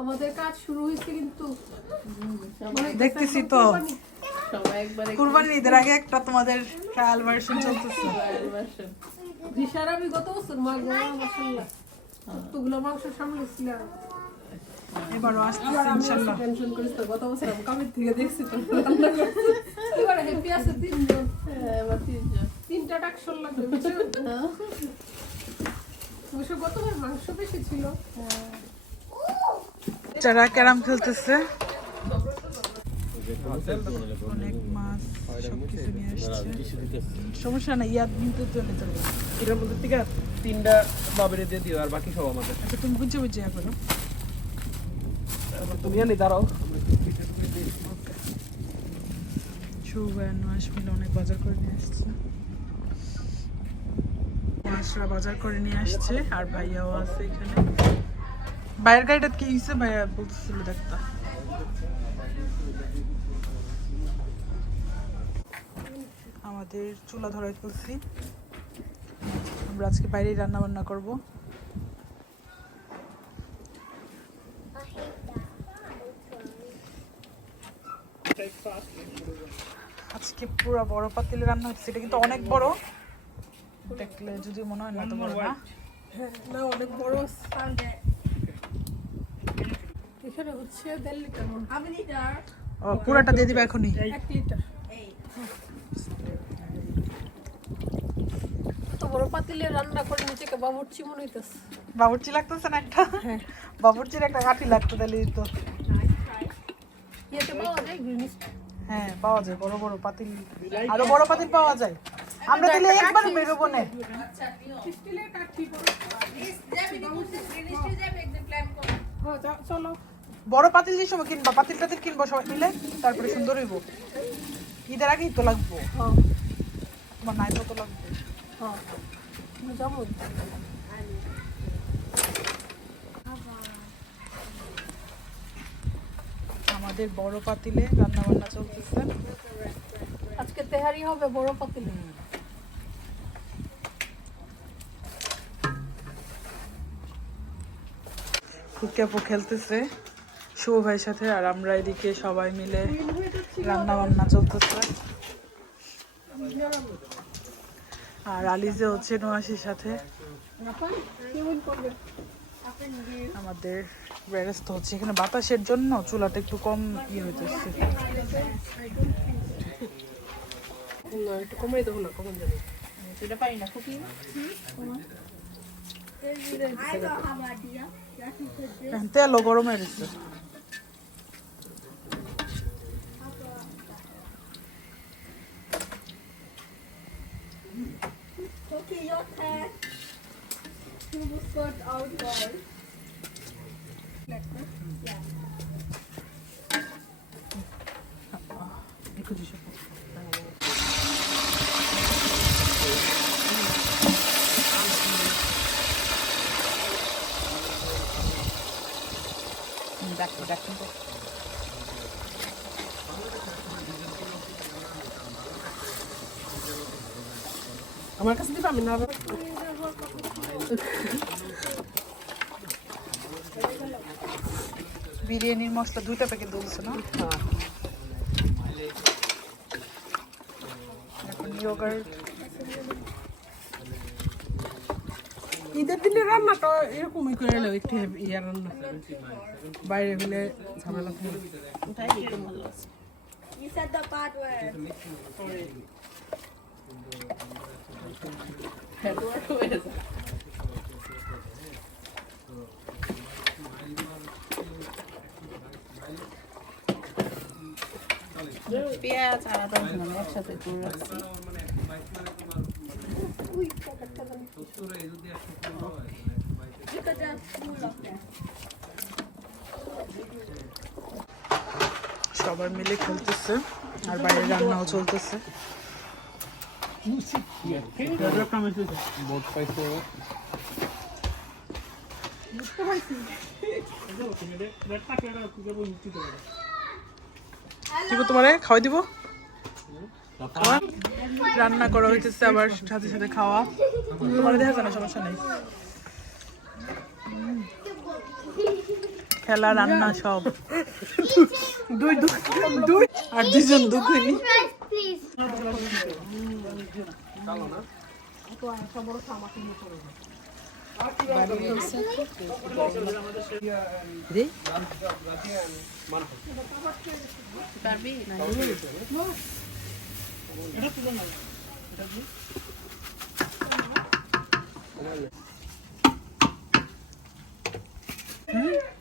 আমাদের কাজ শুরু হয়েছে কিন্তু দেখতেছি তো। সবাই একবারে কুরবানি ঈদের আগে একটা তোমাদের ট্রায়াল ভার্সন চলতেছে। দিশার আমি গত বছর মা গো মাসাল্লাহ কতগুলো মাংস সামলেছিলাম। এবারও আসতেছে আমি ইনশাল্লাহ। টেনশন করিস তো গত বছর আমি থেকে দেখছি তো। রান্না করছি এবার হ্যাপি আছে তিনজন। এবার তিনজন। তিনটা লাগবে বুঝছ? অবশ্য গতবার মাংস বেশি ছিল। যারা ক্যারাম খেলতেছে। অনেক মাছ সবকিছু নিয়ে আসছে। সমস্যা নাই ইয়াদ নিতে চলে যাবে। এটার মধ্যে থেকে তিনটা বাবেরে দিয়ে দিও আর বাকি সব আমাদের। আচ্ছা তুমি বুঝে বুঝে ইয়া করো অনেক বাজার করে নিয়ে আসছে। বাজার করে নিয়ে আসছে, আর ভাইয়াও আছে এখানে। বাইরের গাড়িটা কি হয়েছে ভাইয়া বলতেছিল দেখতা। আমাদের চুলা ধরাই তুলছি আমরা আজকে বাইরেই রান্না বান্না করব আজকে পুরো বড় পাতিলে রান্না হচ্ছে এটা কিন্তু অনেক বড়। দেখলে যদি মনে হয় না তো বড় না? হ্যাঁ না অনেক বড়। এখানে হচ্ছে দেড় লিটার হয়। ও পুরাটা দিয়ে দিবে এখনই? এক লিটার। তো বড় পাতিলে রান্না করে নিজেকে বাবুর্চি মনে হইতেছে। বাবুর্চি লাগতেছে না একটা? বাবুর্চির একটা কাঠি লাগতো তাহলে তো ইয়েতে পাওয়া যায় গ্রিন হ্যাঁ পাওয়া যায়। বড় বড় পাতিল। আরও বড় পাতিল পাওয়া যায়। আমরা তাহলে একবার বেরোবো না। বড় চলো বড় পাতিল যে সময় কিনবা পাতিল টাতিল কিনবো সবাই মিলে তারপরে সুন্দর হইব। ঈদের আগেই তো লাগবো। হ্যাঁ। তোমার নাই তো লাগবে। হ্যাঁ। যাব। আমাদের বড় পাতিলে রান্না বান্না চলতেছে। আজকে তেহারি হবে বড় পাতিলে। খুকিয়াপু খেলতেছে শুভ ভাইয়ের সাথে আর আমরা এদিকে সবাই মিলে রান্না বান্না চলতেছে। আর আলিজে হচ্ছে নোয়াশির সাথে। আমাদের ব্যস্ত হচ্ছে। এখানে বাতাসের জন্য চুলাটা একটু কম ইয়ে হইতেছে। না একটু কমাই দেবো না কমান যাবে এটা পারি না খুবই তেলও গরম হয়ে গেছে। Okay, your turn. You will sort out ball. একটু দিশো। হুম, দেখো দেখো আমার কাছে দিবা আমি না বিরিয়ানির মশলা দুইটা প্যাকেট দিয়েছে না? এখন ইয়োগার্ট ঈদের দিনে রান্নাটা এরকমই করে এলো একটু ইয়া রান্না বাইরে হলে ঝামেলা থাকে word. হয়ে। পেঁয়াজ আর আদা রসুন একসাথে করে রাখছি. সবাই মিলে খেলতেছে, আর বাইরে রান্নাও চলতেছে পাইছো দিব তোমারে খাওয়াই দিব। রান্না করা হইতেছে আবার সাথে সাথে খাওয়া। তোমার দেখা যায় সমস্যা নেই। খেলা, রান্না সব। দুই দুই আর দুজন দুঃখিনী।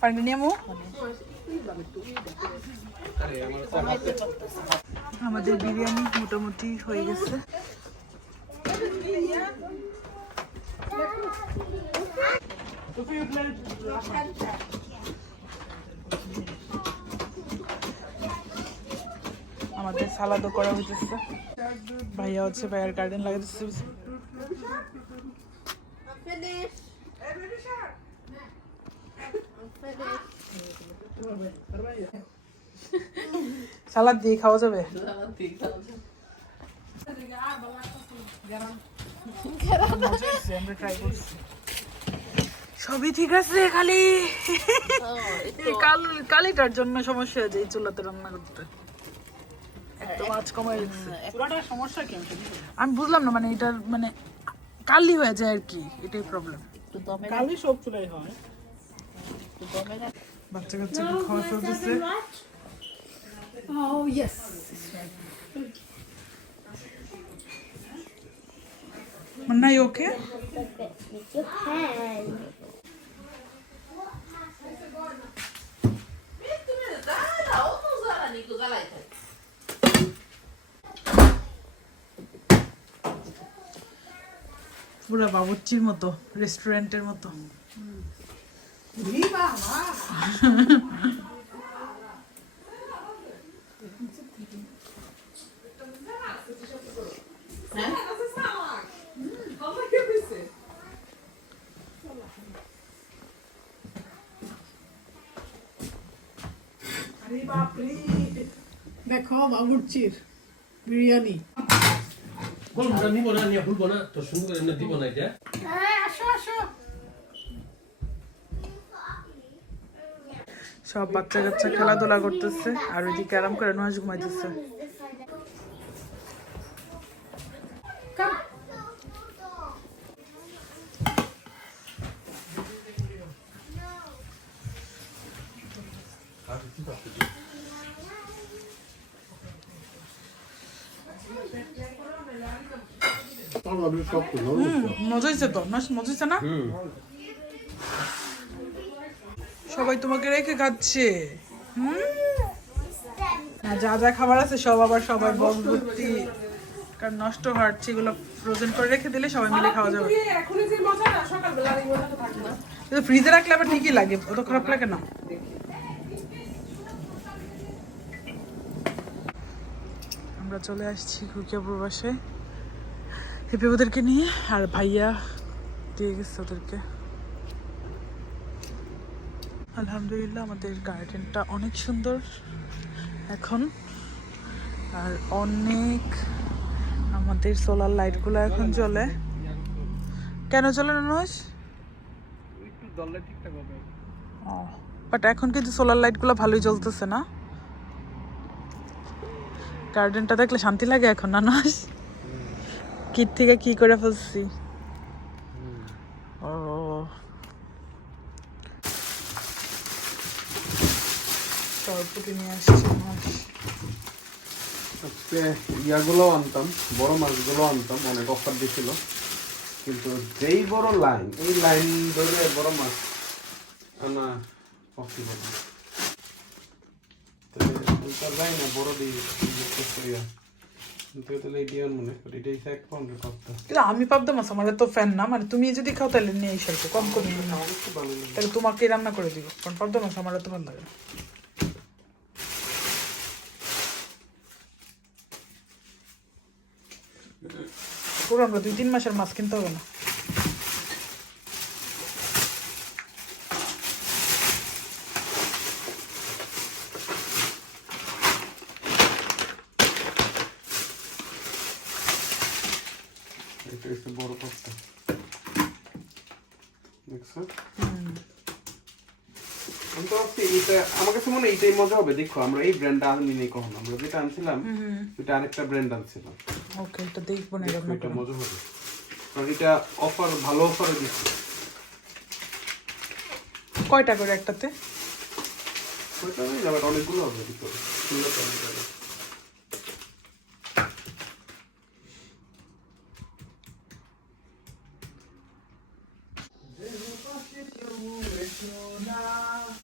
পানি নিয়ে আমাদের বিরিয়ানি মোটামুটি হয়ে গেছে। আমাদের সালাদও করা হইতেছে ভাইয়া হচ্ছে ভাইয়ার গার্ডেন Finish. সালাদ দিয়ে খাওয়া যাবে আমরা try করছি। সবই ঠিক আছে খালি। এই কাল- কালিটার জন্য সমস্যা হয়ে যায় এই চুলাতে রান্না করতে। একদম আঁচ কমাই সমস্যা কি আমি বুঝলাম না মানে এটার মানে কালি হয়ে যায় আর কি এটাই প্রবলেম কালই সব চুলাই হয়। বাচ্চা কাচ্চাকে খাওয়া চলতেছে। Oh, yes. মানে ওকে With your hand. পুরো বাবুর্চির মতো রেস্টুরেন্টের মতো দেখো বাবুর্চির বিরিয়ানি। নিব না নিয়ে ভুলবো না তোর সুন্দর এমনি দিব না এটা। আসো আসো। সব বাচ্চা কাচ্চা খেলাধুলা করতেছে আর ওইদিকে আরাম করে নুহাস ঘুমাইতেছে। মজা হয়েছে তো না মজা হয়েছে না সবাই তোমাকে রেখে খাচ্ছে যা যা খাবার আছে সব আবার সবাই বক্স ভর্তি কারণ নষ্ট হওয়ার সেগুলো ফ্রোজেন করে রেখে দিলে সবাই মিলে খাওয়া যাবে কিন্তু ফ্রিজে রাখলে আবার ঠিকই লাগে অত খারাপ লাগে না আমরা চলে আসছি খুকিয়াপুর বাসে হেপি ওদেরকে নিয়ে আর ভাইয়া দিয়ে গেছে ওদেরকে। আলহামদুলিল্লাহ আমাদের গার্ডেনটা অনেক সুন্দর এখন। আর অনেক আমাদের সোলার লাইটগুলো এখন জ্বলে। কেন দললে ঠিকঠাক হবে। বাট এখন কিন্তু সোলার লাইটগুলো ভালোই জ্বলতেছে না? গার্ডেনটা দেখলে শান্তি লাগে এখন না নয়? কি থেকে কি করে ফেলছি? আনতাম মাছগুলো আনতাম, অনেক অফার কিন্তু যেই লাইন এই লাইন মাছ বড় দিয়ে আমি পাবদা মাছ আমার তো ফ্যান না মানে তুমি যদি খাও তাহলে নিয়ে এসে একটু কম করে নাও। তাহলে তোমাকে রান্না করে দিব কারণ পাবদা মাছ আমার তো ভালো লাগে পুরো আমরা দুই তিন মাসের মাছ কিনতে হবে না। এটা হচ্ছে বড় পাত্তা দেখছ আমি তো ভাবছি এটা আমার কাছে মনে হয় এইটাই মজা হবে দেখো আমরা এই ব্র্যান্ডটা আনি নেই কখনো আমরা যেটা আনছিলাম এটা আরেকটা ব্র্যান্ড আনছিলাম ওকে এটা দেখব না এটা মজা হবে কারণ এটা অফার ভালো অফারে দিচ্ছে কয়টা করে একটাতে নেই অনেকগুলো হবে ভিতরে সুন্দর করে